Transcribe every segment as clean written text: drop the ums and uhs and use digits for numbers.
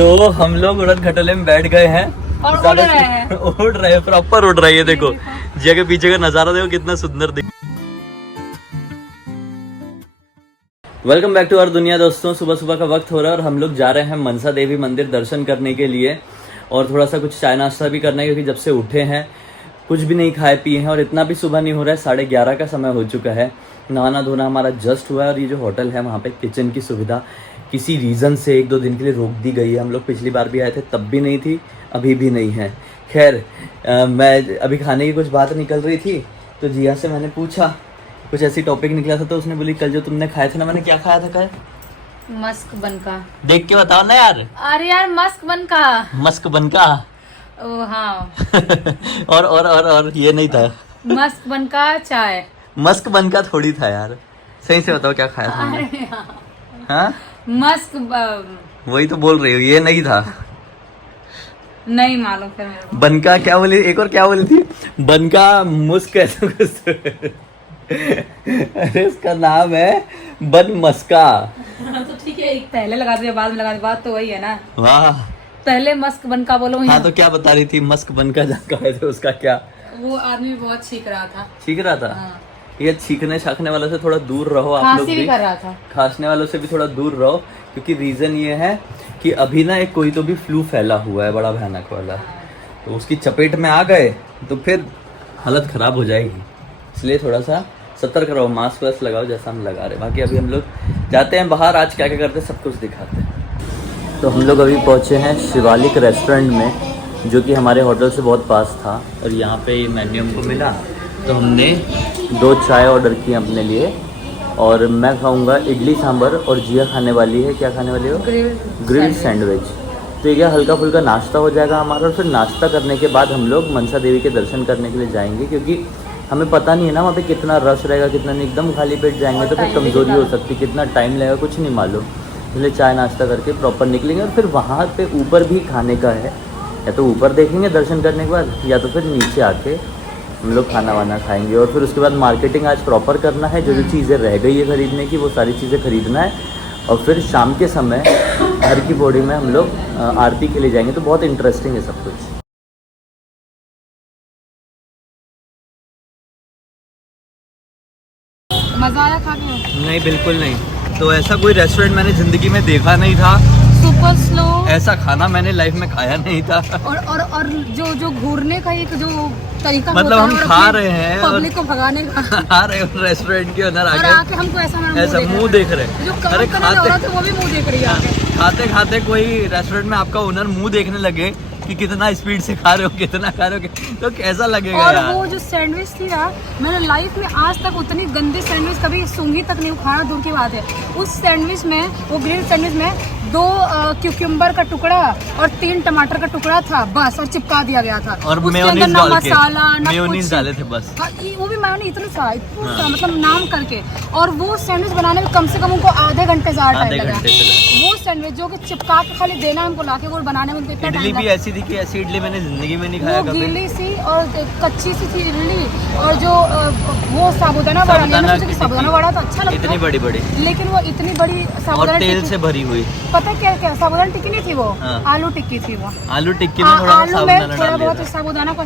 तो हम लोग उड़द खटोले में बैठ गए हैं और उड़ रहे हैं। उड़ रहे हैं, प्रॉपर उड़ रही है। देखो जिया के पीछे का नजारा देखो कितना सुंदर दिख। वेलकम बैक टू आवर दुनिया दोस्तों। सुबह सुबह का वक्त हो रहा है और हम लोग जा रहे हैं मनसा देवी मंदिर दर्शन करने के लिए और थोड़ा सा कुछ चाय नाश्ता भी करना है, क्योंकि जब से उठे हैं कुछ भी नहीं खाए पिए हैं और इतना भी सुबह नहीं हो रहा है, 11:30 का समय हो चुका है। नहाना धोना हमारा जस्ट हुआ है और ये जो होटल है वहाँ पे किचन की सुविधा किसी रीज़न से 1-2 दिन के लिए रोक दी गई है। हम लोग पिछली बार भी आए थे तब भी नहीं थी, अभी भी नहीं है। खैर मैं अभी खाने की कुछ बात निकल रही थी तो जिया से मैंने पूछा, कुछ ऐसी टॉपिक निकला था तो उसने बोली कल जो तुमने खाए थे ना, मैंने क्या खाया था कल? मस्क बन का। देख के बताओ ना यार। अरे यार मस्क बन का। मस्क बन का। ओ हाँ। और ये नहीं था। मस्क बन का चाय। मस्क बन का थोड़ी था यार, सही से बताओ क्या खाया था तुमने? अरे हाँ मस्क वही तो बोल रही हो, ये नहीं था। नहीं मालूम फिर मेरे को। बनका क्या बोली, एक और क्या बोली थी? बनका मुस्क ऐसा कुछ। अरे इसका नाम है बन मस्का। तो ठीक है, एक पहले लगा दिया बाद में लगा दिया, बात तो वही है ना। वाह। पहले मस्क बन का बोलो। हाँ तो क्या बता रही थी? मस्क बन का जहाँ खाए थे उसका क्या? वो आदमी बहुत छींक रहा था। छींक रहा था? हाँ। ये छींकने छाकने वालों से थोड़ा दूर रहो आप लोग खांसी भी कर रहा था। खांसने वालों से भी थोड़ा दूर रहो, क्योंकि रीजन ये है कि अभी ना एक कोई तो भी फ्लू फैला हुआ है बड़ा भयानक वाला, तो उसकी चपेट में आ गए तो फिर हालत खराब हो जाएगी। इसलिए थोड़ा सा सतर्क रहो, मास्क वास्क लगाओ जैसा हम लगा रहे। बाकी अभी हम लोग जाते हैं बाहर, आज क्या क्या करते हैं सब कुछ दिखाते हैं। तो हम लोग अभी पहुँचे हैं शिवालिक रेस्टोरेंट में, जो कि हमारे होटल से बहुत पास था, और यहाँ पे ये मेन्यू हमको मिला तो हमने 2 चाय ऑर्डर की अपने लिए, और मैं खाऊंगा इडली सांभर और जिया खाने वाली है, क्या खाने वाली हो? Grilled sandwich. तो ये क्या हल्का फुल्का नाश्ता हो जाएगा हमारा, और फिर नाश्ता करने के बाद हम लोग मनसा देवी के दर्शन करने के लिए जाएंगे, क्योंकि हमें पता नहीं है ना वहाँ पे कितना रश रहेगा कितना नहीं। एकदम खाली पेट जाएंगे तो फिर कमजोरी हो सकती है, कितना टाइम लगेगा कुछ नहीं मालूम। इसलिए चाय नाश्ता करके प्रॉपर निकलेंगे, और फिर वहाँ पे ऊपर भी खाने का है, या तो ऊपर देखेंगे दर्शन करने के बाद, या तो फिर नीचे आके हम लोग खाना वाना खाएंगे। और फिर उसके बाद मार्केटिंग आज प्रॉपर करना है, जो जो चीज़ें रह गई है खरीदने की वो सारी चीज़ें खरीदना है, और फिर शाम के समय हर की पौड़ी में हम लोग आरती के लिए जाएंगे। तो बहुत इंटरेस्टिंग है सब कुछ। मजा आया खा के? नहीं बिल्कुल नहीं। तो ऐसा कोई रेस्टोरेंट मैंने ज़िंदगी में देखा नहीं था, सुपर स्लो। ऐसा खाना मैंने लाइफ में खाया नहीं था। और जो घूरने का एक जो तरीका मतलब होता हम है, खा रहे हैं पब्लिक को भगाने का। आ रहे हैं रेस्टोरेंट के अंदर और आके हमको ऐसा मुंह देख रहे हैं। जो काम करने वाला औरत है वो भी मुंह देख रही है आके। खाते खाते कोई रेस्टोरेंट में आपका ओनर मुंह देखने लगे कि कितना स्पीड से खा रहे हो, कितना खा रहे हो, तो कैसा लगेगा और यार? वो जो सैंडविच थी ना, मैंने लाइफ में आज तक उतनी गंदी सैंडविच कभी सूंघी तक नहीं, खाना दूर की बात है। उस सैंडविच में, वो ग्रिल्ड सैंडविच में 2 क्यूक्यूम्बर का टुकड़ा और 3 टमाटर का टुकड़ा था बस, और चिपका दिया गया था। और उसके अंदर ना मसाला ना मेयोनीज डाले थे बस। वो भी मैंने इतना सा मतलब नाम करके। और वो सैंडविच बनाने में कम से कम उनको आधे घंटे ज़्यादा टाइम लगा। वो सैंडविच जो कि चिपका के खाली देना हमको लाके, वो बनाने में उनको इतना इडली भी ऐसी थी कि ऐसी इडली मैंने जिंदगी में नहीं खाया वो कभी। गीली सी और कच्ची सी थी इडली, और जो वो साबुदाना वड़ा, साबुदाना वड़ा तो अच्छा लगता इतनी बड़ी बड़ी, लेकिन वो इतनी बड़ी और साबुदाना तेल से भरी हुई। पता क्या क्या साबुदाना टिक्की नहीं थी वो, हाँ। आलू टिक्की थी वो। आलू टिक्की में थोड़ा आलू में साबुदाना थोड़ा डाल दिया बहुत साबुदाना को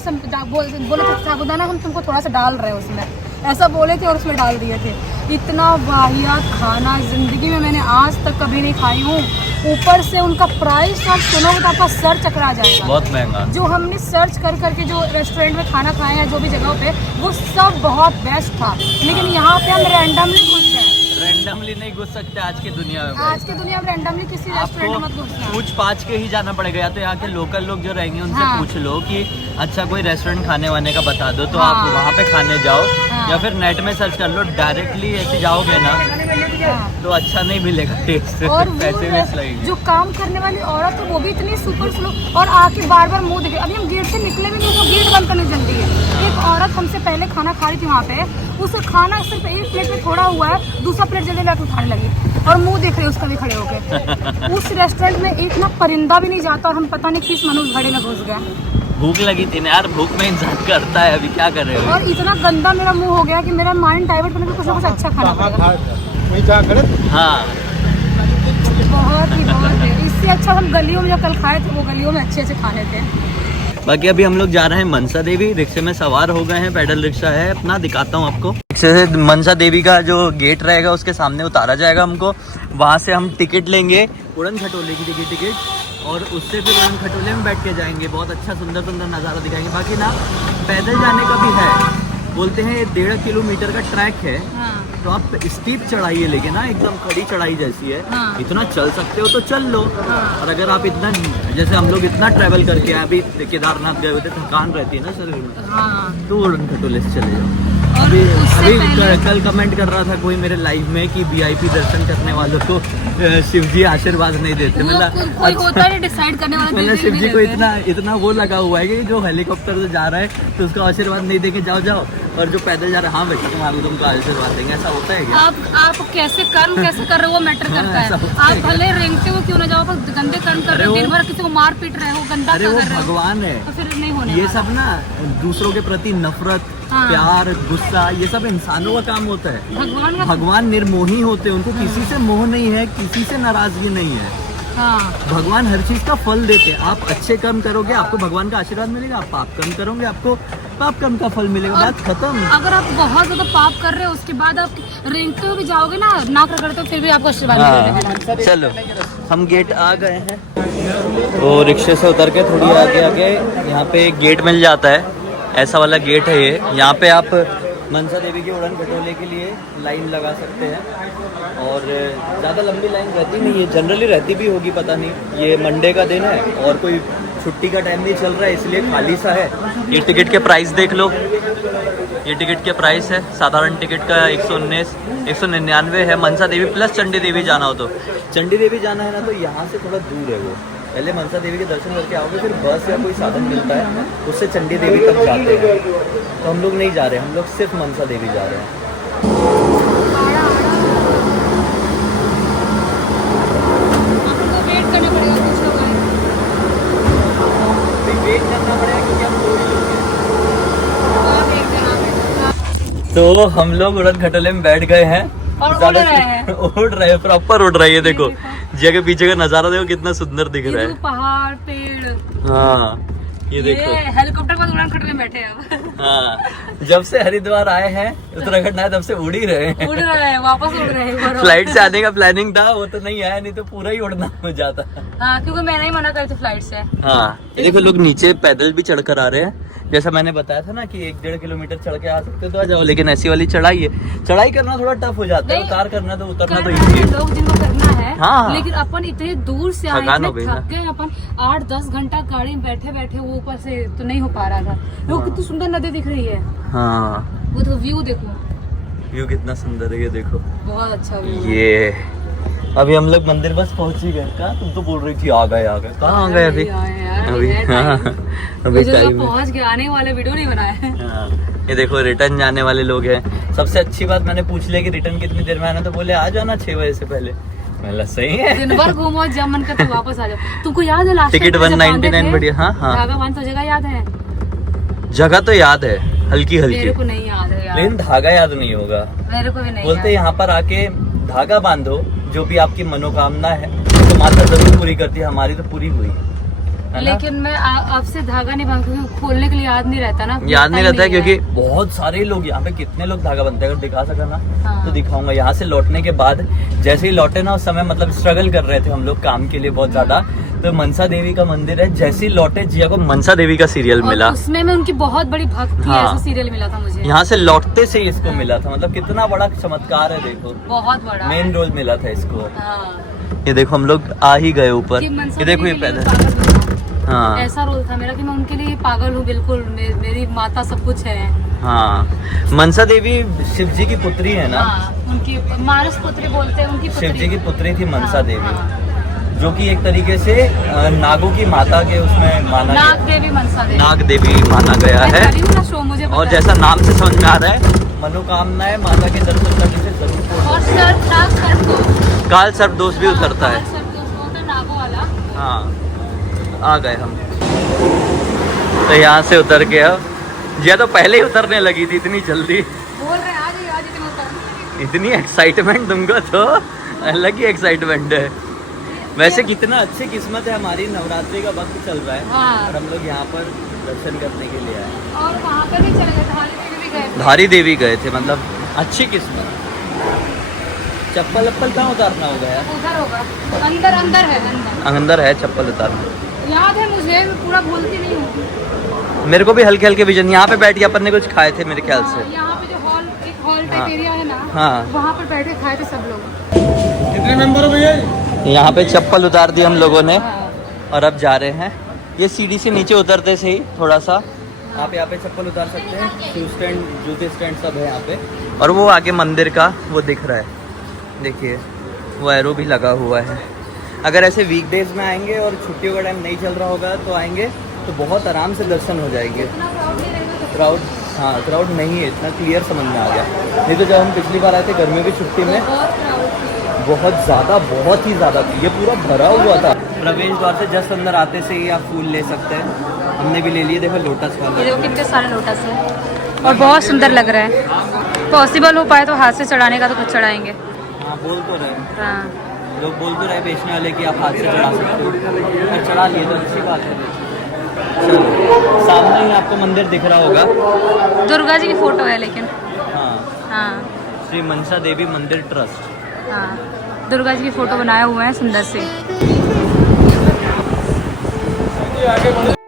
बोले थे, साबुदाना हम तुमको थोड़ा सा डाल रहे हैं उसमें, ऐसा बोले थे और उसमें डाल दिए थे। इतना वाहियात खाना जिंदगी में मैंने आज तक कभी नहीं खाई हूँ। ऊपर से उनका प्राइस आप सुनोगे तो आपका सर चकरा जाएगा। बहुत महंगा। जो हमने सर्च कर करके जो रेस्टोरेंट में खाना खाए हैं जो भी जगहों पे, वो सब बहुत बेस्ट था, लेकिन यहाँ पे हम रैंडमली घुस गए। रैंडमली नहीं घुस सकते आज की दुनिया में। आज की दुनिया में रैंडमली किसी रेस्टोरेंट में मत घुसना। पूछ पाछ के ही जाना पड़ेगा, या तो यहाँ के लोकल लोग जो रहेंगे उनसे हाँ। पूछ लो कि अच्छा कोई रेस्टोरेंट खाने वाने का बता दो, तो हाँ। आप वहाँ पे खाने जाओ, हाँ। या फिर नेट में सर्च कर लो। डायरेक्टली ऐसे जाओगे ना तो अच्छा नहीं मिलेगा टेस्ट, और पैसे वेस्ट लगेंगे। जो काम करने वाली औरत है वो भी इतनी सुपर स्लो, और आके बार बार मुंह देखे। अभी हम गेट से निकले भी नहीं तो गेट बंद करने जल्दी है। एक औरत हमसे पहले खाना खा रही थी वहाँ पे, उसका खाना सिर्फ 1 प्लेट में थोड़ा हुआ है, दूसरा प्लेट जल्दी लाके खाने लगी और मुंह देख रहे उसका भी खड़े होके। उस रेस्टोरेंट में एक ना परिंदा भी नहीं जाता, और हम पता नहीं किस मनुष्य घड़े में घुस गए। भूख लगी थी ना यार, भूख में इंसान करता है, अभी क्या कर रहे हो? और इतना गंदा मेरा मुंह हो गया कि मेरा माइंड डाइवर्ट करने में कुछ ना कुछ अच्छा खाना पड़ेगा। हाँ बहुत ही बहुत है। इससे अच्छा हम गलियों में जो कल खाए थे वो गलियों में अच्छे से खाने थे। बाकी अभी हम लोग जा रहे हैं मनसा देवी, रिक्शे में सवार हो गए हैं, पैडल रिक्शा है अपना, दिखाता हूँ आपको। रिक्शे से मनसा देवी का जो गेट रहेगा उसके सामने उतारा जाएगा हमको, वहाँ से हम टिकट लेंगे, उड़न खटोले की टिकट, और उससे फिर उड़न खटोले में बैठ के जाएंगे। बहुत अच्छा सुंदर सुंदर नज़ारा दिखाएंगे। बाकी ना पैदल जाने का भी है, बोलते हैं 1.5 किलोमीटर का ट्रैक है, तो आप स्टीप चढ़ाई है, लेकिन ना एकदम खड़ी चढ़ाई जैसी है। इतना चल सकते हो तो चल लो, और अगर आप इतना, जैसे हम लोग इतना ट्रैवल करके आए, अभी केदारनाथ गए हुए थे, थकान रहती है ना शरीर में, तो उड़न खटोले से चले जाओ। अभी कल कमेंट कर रहा था कोई मेरे लाइव में कि वीआईपी दर्शन करने वालों को शिव जी आशीर्वाद नहीं देते। कोई होता है डिसाइड करने वाला, मतलब शिव जी को इतना वो लगा हुआ है कि जो हेलीकॉप्टर से जा रहा है तो उसका आशीर्वाद नहीं देके जाओ, और जो पैदल जा रहा है हाँ बेटी तुम्हारे तुमको आशीर्वाद देंगे, ऐसा होता है क्या? आप कैसे कर्म कैसे कर रहे हो वो मैटर करता है। आप भले रेंगते हो क्यों ना जाओ, पर गंदे कर्म कर रहे हो, दिन भर किसी को मार पीट रहे हो, गंदा कर रहे हो, भगवान है तो फिर नहीं होने ये सब ना। दूसरों के प्रति नफरत, प्यार, गुस्सा, ये सब इंसानों का काम होता है। भगवान निर्मोही होते हैं, उनको किसी से मोह नहीं है, किसी से नाराजगी नहीं है। भगवान हर चीज का फल देते हैं। आप अच्छे कर्म करोगे आपको भगवान का आशीर्वाद मिलेगा, आप पाप कर्म करोगे आपको पाप कर्म का फल मिलेगा, बात खत्म। अगर आप बहुत ज्यादा पाप कर रहे हो उसके बाद आप रेंगते हुए भी जाओगे ना, नाक रगड़ते हो, फिर भी आपको आशीर्वाद मिलेगा। चलो हम गेट आ गए हैं, तो रिक्शे से उतर के थोड़ी आगे यहाँ पे एक गेट मिल जाता है, ऐसा वाला गेट है ये। यहाँ पे आप मनसा देवी के उड़न खटोले के लिए लाइन लगा सकते हैं, और ज़्यादा लंबी लाइन रहती नहीं है, जनरली रहती भी होगी पता नहीं। ये मंडे का दिन है और कोई छुट्टी का टाइम नहीं चल रहा है, इसलिए खाली सा है। ये टिकट के प्राइस देख लो, ये टिकट के प्राइस है। साधारण टिकट का 199 है। मनसा देवी प्लस चंडी देवी जाना हो तो, चंडी देवी जाना है ना तो यहाँ से थोड़ा दूर है वो, पहले मनसा देवी के दर्शन करके आओगे, फिर बस या कोई साधन मिलता है उससे चंडी देवी तक जाते हैं। तो हम लोग नहीं जा रहे, हम लोग सिर्फ मनसा देवी जा रहे हैं। तो हम लोग उड़न खटोले में बैठ गए हैं और उड़ रहे हैं प्रॉपर उड़ रही है। देखो जिया के पीछे का नजारा देखो कितना सुंदर दिख रहा है, पहाड़ पेड़। हाँ ये देखो हेलीकॉप्टर पर उड़ान खटोले में बैठे हैं। हाँ जब से हरिद्वार आए हैं उत्तराखंड आए तब से उड़ ही रहे हैं, वापस उड़ रहे हैं। फ्लाइट से आने का प्लानिंग था, वो तो नहीं आया, नहीं तो पूरा ही उड़ना हो जाता। हाँ क्योंकि मैंने ही मना करी थी फ्लाइट से। हाँ ये देखो लोग नीचे पैदल भी चढ़ कर आ रहे हैं, जैसा मैंने बताया था ना कि 1.5 किलोमीटर चढ़ के आ सकते तो आ जाओ, लेकिन ऐसी वाली चढ़ाई है, चढ़ाई करना थोड़ा टफ हो जाता है, उतार करना तो उतरना तो इजी है। लोग जिनको करना है हाँ। लेकिन अपन इतने दूर से आए, थक गए, अपन 8-10 घंटा गाड़ी में बैठे बैठे, वो ऊपर से तो नहीं हो पा रहा था। वो कितनी सुंदर नदी दिख रही है। हाँ वो तो व्यू देखो, व्यू कितना सुंदर है, ये देखो बहुत अच्छा व्यू। ये अभी हम लोग मंदिर बस पहुंच ही गए। कहाँ तुम तो बोल रही थी आ गए कहाँ आ गए अभी अभी टाइम पहुंच गए, आने वाले वीडियो नहीं बनाए हैं। ये देखो रिटर्न जाने वाले लोग हैं। सबसे अच्छी बात मैंने पूछ लिया कि रिटर्न कितनी देर में आना, तो बोले आ जाना 6 बजे से पहले। मतलब सही है, दिन भर घूमो, जब मन करता वापस आ जाओ। तुमको याद है लास्ट टिकट 199 बढ़िया। हाँ हाँ धागा बांध, तो जगह याद है? जगह तो याद है, हल्की हल्की, मेरे को नहीं याद है यार। लेकिन धागा याद नहीं होगा, मेरे को भी नहीं। बोलते यहाँ पर आके धागा बांधो, जो भी आपकी मनोकामना है तो माता जरूर पूरी करती है। हमारी तो पूरी हुई, लेकिन मैं आपसे धागा नहीं बांध, खोलने के लिए याद नहीं रहता ना, याद नहीं रहता है, क्योंकि बहुत सारे लोग यहाँ पे, कितने लोग धागा बनते हैं, अगर दिखा सका ना तो दिखाऊंगा। यहाँ से लौटने के बाद जैसे ही लौटे ना, उस समय मतलब स्ट्रगल कर रहे थे हम लोग काम के लिए बहुत ज्यादा, तो मनसा देवी का मंदिर है, जैसे ही लौटे जिया को मनसा देवी का सीरियल मिला, उसमें में उनकी बहुत बड़ी भक्ति है, ऐसा सीरियल मिला था मुझे। यहाँ से लौटते से इसको मिला था, मतलब कितना बड़ा चमत्कार है, देखो बहुत बड़ा मेन रोल मिला था इसको। ये देखो हम लोग आ ही गए ऊपर, ये देखो ये पैदल। हाँ ऐसा रोल था मेरा कि मैं उनके लिए पागल हूँ बिल्कुल, मेरी माता सब कुछ है। हाँ मनसा देवी शिव जी की पुत्री है ना। उनकी मानस पुत्री बोलते हैं, उनकी शिव जी की पुत्री थी मनसा देवी, जो कि एक तरीके से नागों की माता के उसमें माना, नाग देवी मनसा देवी, नाग देवी माना गया है। और जैसा नाम से समझ में आ रहा है, मनोकामनाएं माता के दर्शन करने से जरूर, और काल सर्प दोष भी उतरता है। हाँ आ गए हम, तो यहाँ से उतर के अब जिया तो पहले ही उतरने लगी थी, इतनी जल्दी बोल रहे आज इतनी एक्साइटमेंट तुमको, तो अलग ही एक्साइटमेंट है। वैसे कितना अच्छी किस्मत है हमारी, नवरात्रि का वक्त चल रहा है हाँ। और हम लोग यहाँ पर दर्शन करने के लिए आए। और वहाँ पे भी चले गए, धारी देवी भी गए थे। धारी देवी गए थे, मतलब अच्छी किस्मत। चप्पल अप्पल कहाँ उतारना होगा यार? उधर होगा, अंदर अंदर है, अंदर अंदर है चप्पल उतारना। याद है मुझे, मैं पूरा भूलती नहीं हूँ। मेरे को भी हल्के हल्के विजन। यहाँ पे बैठ के अपन ने कुछ खाए थे मेरे ख्याल से। यहाँ पे जो हॉल, एक हॉल हाँ। टाइप एरिया है ना, हाँ। वहाँ पर बैठ के खाए थे सब लोग। कितने मेंबर हो भैया? यहाँ पे चप्पल उतार दी हम लोगों ने हाँ। और अब जा रहे हैं। ये सीढ़ी से नीचे उतरते से ही थोड़ा सा आप यहाँ पे चप्पल उतार सकते हैं। शू स्टैंड, जूते स्टैंड सब है यहाँ पे। और वो आगे मंदिर का वो दिख रहा है, देखिए वो एरो भी लगा हुआ है। अगर ऐसे वीकडेज में आएंगे और छुट्टियों का टाइम नहीं चल रहा होगा तो आएंगे तो बहुत आराम से दर्शन हो जाएंगे। इतना क्राउड नहीं रहेगा तो क्राउड, हाँ क्राउड नहीं है, इतना क्लियर समझ में आ गया। नहीं तो जब हम पिछली बार आए थे गर्मियों की छुट्टी में, बहुत क्राउड थी। बहुत ज़्यादा, बहुत ही ज़्यादा थी। ये पूरा भरा हुआ था। प्रवेश द्वार से जस्ट अंदर आते से ही आप फूल ले सकते हैं। हमने भी ले लिए, देखो लोटस ये वाला। देखो कितने सारे लोटस हैं और बहुत सुंदर लग रहा है। पॉसिबल हो पाए तो हाथ से चढ़ाने का तो कुछ चढ़ाएंगे। हाँ बोल तो रहे, हाँ, लोग बोल तो रहे बेचने वाले कि आप हाथ से चढ़ा सकते हो, और चढ़ा लिए तो अच्छी बात है। चलो, सामने ही आपको मंदिर दिख रहा होगा। दुर्गा जी की फोटो है लेकिन। हाँ, हाँ श्री मनसा देवी मंदिर ट्रस्ट। हाँ, दुर्गा जी की फोटो बनाया हुआ है सुंदर से। आगे बढ़ो।